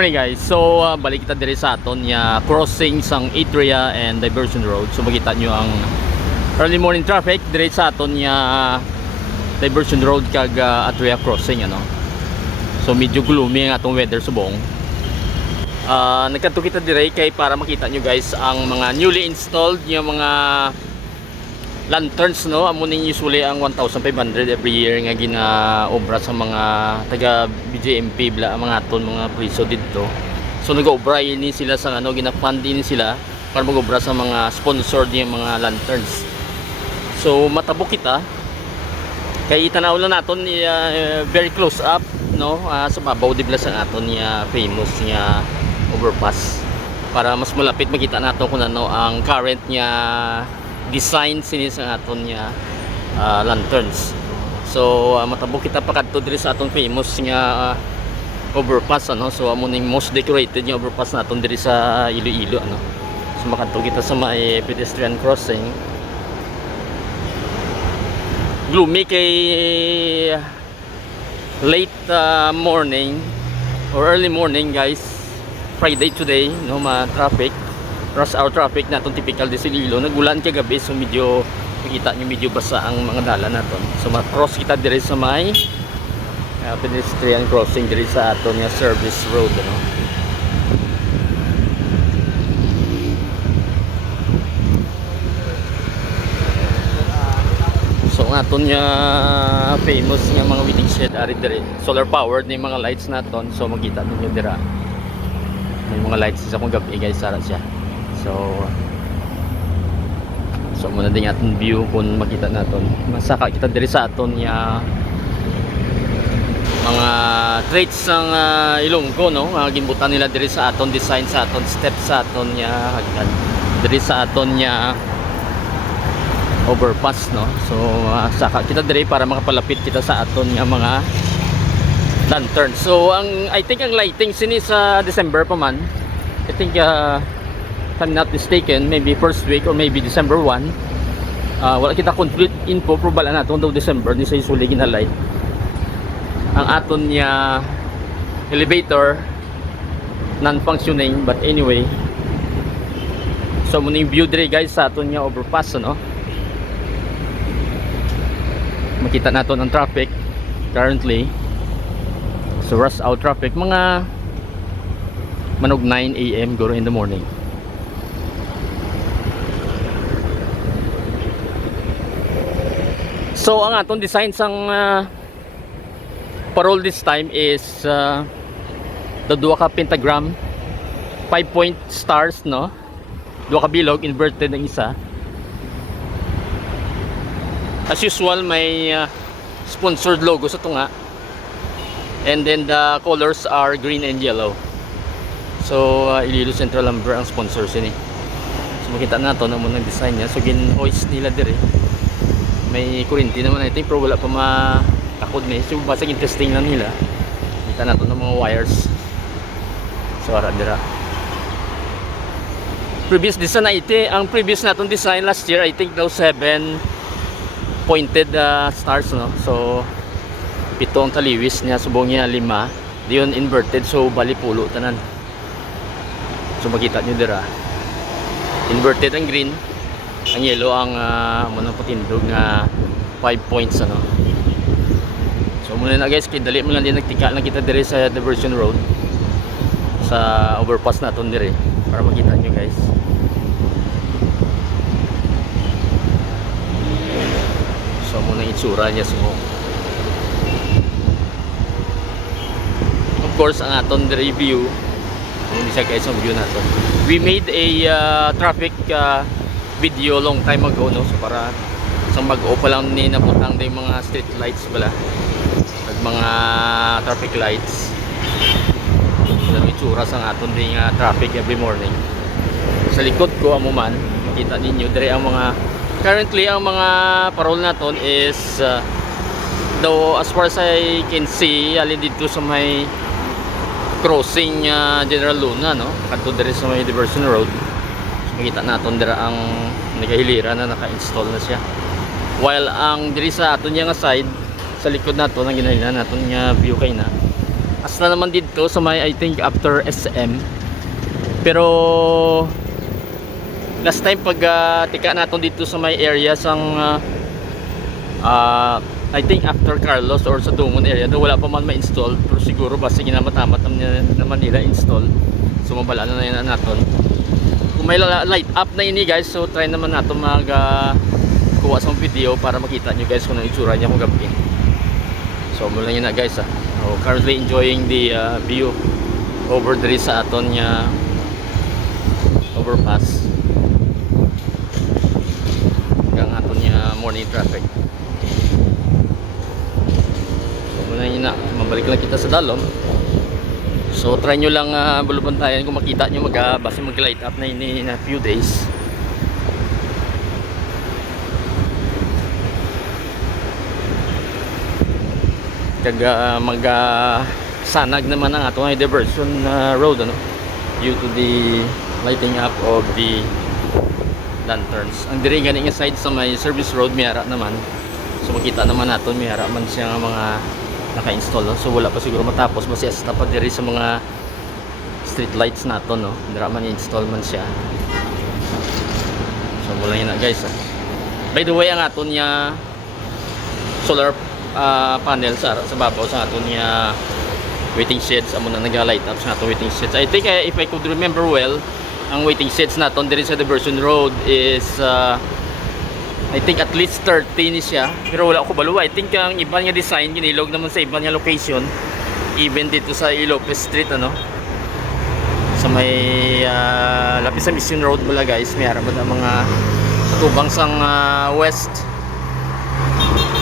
morning guys. So balik kita diri sa aton ya crossing sang Atria and Diversion Road. So makita nyo ang early morning traffic diri sa aton ya Diversion Road kag Atria crossing ano. So medyo gloomy ang atong weather subong. Nagkanto kita diri kay para makita nyo guys ang mga newly installed yung mga lanterns no. Amo ning usually ang 1,500 every year nga ginaobra sa mga taga BJMP bla mga aton mga priso didto. So nag-obra ini sila sa ano, gina-fund ini sila para mag-obra sa mga sponsored yung mga lanterns. So matabo kita kay itanaw lang naton very close up no, sa babaw di bla sang aton niya famous niya overpass para mas malapit makita nato kung ano ang current niya design sinis ang aton niya lanterns. So matabo kita pakadto diri sa aton famous nga overpass ano. So amo ning most decorated nga overpass naton diri sa Iloilo ano. So makadto kita sa may pedestrian crossing. Gloomy kay late morning or early morning guys. Friday today no, traffic rush hour traffic naton typical di Iloilo. Nagulan kagabi so medyo makita nyo medyo basa ang mga dala naton. So ma-cross kita diri sa may pedestrian crossing diri sa aton nga service road ano. So ang aton nga famous nga mga waiting shed ari diri solar powered ni mga lights naton. So makita ninyo dira may mga lights sa kung gabi guys sara siya. So muna din aton view kung makita naton. Masaka kita diri sa aton ya mga traits ng Ilonggo no. Ginbutan nila diri sa aton design sa aton step sa aton ya hagdan diri sa aton ya overpass no. So saka kita diri para makapalapit kita sa aton nga mga lantern. So I think ang lighting sini sa December pa man. I think if I'm not mistaken, maybe first week or maybe December 1. Wala kita complete info pero bala nato daw December ni sa usually ginalight ang aton niya elevator non-functioning but anyway. So muna yung view dire guys sa aton niya overpass ano. Makita nato ang traffic currently. So rush hour traffic mga manog 9 AM guro in the morning. So ang atong design sang parol this time is the duwa ka pentagram 5-point stars no. Duwa ka bilog inverted ang isa. As usual may sponsored logo sa tunga. And then the colors are green and yellow. So Iloilo Central Lumber ang sponsor sini. So makita nato na mo ng design niya. So gin-hoist nila dire. May kurinti naman I think pero wala pa makakod na. So basag interesting lang nila. Kita nato ng mga wires. So ara dira. Previous design na ite, ang previous natong design last year I think daw 7 pointed stars no. So 7 ang taliwis niya, subong niya 5. Diyon inverted so bali pulo tanan. So makita niyo dira. Inverted ang green. Ang yellow ang munang patindog nga 5 points ano. So muna na guys, kidali mo lang din nagtika lang kita dire sa Diversion Road sa overpass naton dire para makita nyo guys. So muna itsura niya so of course ang aton dire view hindi siya guys ang view naton. We made a traffic video long time ago no. So para sa mag-o pa lang ni nabutang day mga street lights pala at mga traffic lights. So itsura sang aton ding traffic every morning. Sa likod ko amo man makita ninyo dire ang mga currently ang mga parol naton is though as far as I can see alin dito sa may crossing General Luna no, kadto dire sa may Diversion Road. Makita naton dira ang nagahilira na naka-install na siya. While ang diri sa aton nga side sa likod nato ang ginahina naton nga view kay na Asna naman dito sa may, I think after SM. Pero last time pag tika natin dito sa may area sang I think after Carlos or sa Dungon area, do wala pa man ma-install, pero siguro basta ginamatamat naman nila install, so mabala na yan natin kung may light up na ini guys. So try naman natin mag kuha sa video para makita nyo guys kung ano itsura niya kung gabi. So mula yun na guys so, currently enjoying the view over there sa aton niya overpass hanggang aton niya morning traffic. Yun na, mabalik lang kita sa dalom. So try nyo lang bulubantayan kung makita nyo basta mag light up na ini na few days. Kag sanag naman ang atong diversion road ano, due to the lighting up of the lanterns. Ang diri gani nga side sa may service road miyara naman, so makita naman natin miyara man siya nga mga naka-install no? So wala pa siguro matapos, basta tapat diri sa mga street lights nato no, dira man install man siya. So mula yun na guys by the way, ang aton niya solar panel sa babaw sa aton niya waiting sheds amo na nag-light up sa aton waiting sheds. I think if I could remember well, ang waiting sheds naton diri sa diversion road is I think at least 30 ni siya, pero wala ko baluwa. I think ang iba nga design ginilog naman sa iba nga location, even dito sa Ilopez Street ano, sa may lapis sa Mission Road mula guys, may harapan ang mga tubang sang west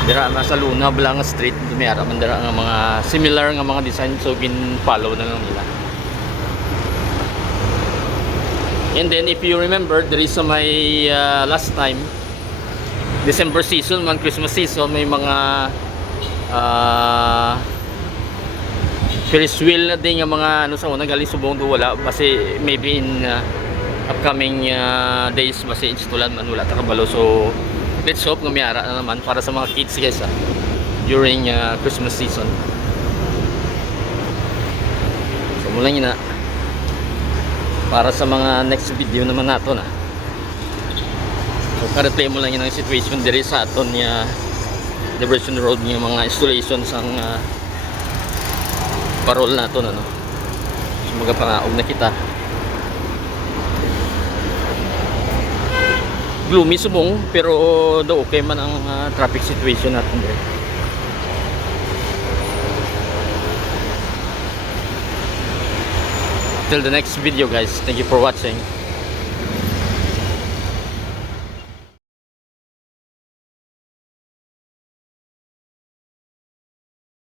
dira na sa Luna Blanca Street, may harapan dira nga mga similar nga mga design, so gin-follow na lang nila. And then if you remember, there is may last time December season man, Christmas season, may mga Ferris wheel na din nga mga ano sa una galing subong do wala, kasi maybe in upcoming days basi installan man wala ta kabalo. So let's hope nga miyara na naman para sa mga kids guys during Christmas season. So mula yun na para sa mga next video naman nato na. So currently mo lang yun ang situation diri sa aton niya diversion road niya mga installations ang parol nato no. So magapangaog na kita. Gloomy subong pero do okay man ang traffic situation natin diri. Till the next video guys, thank you for watching.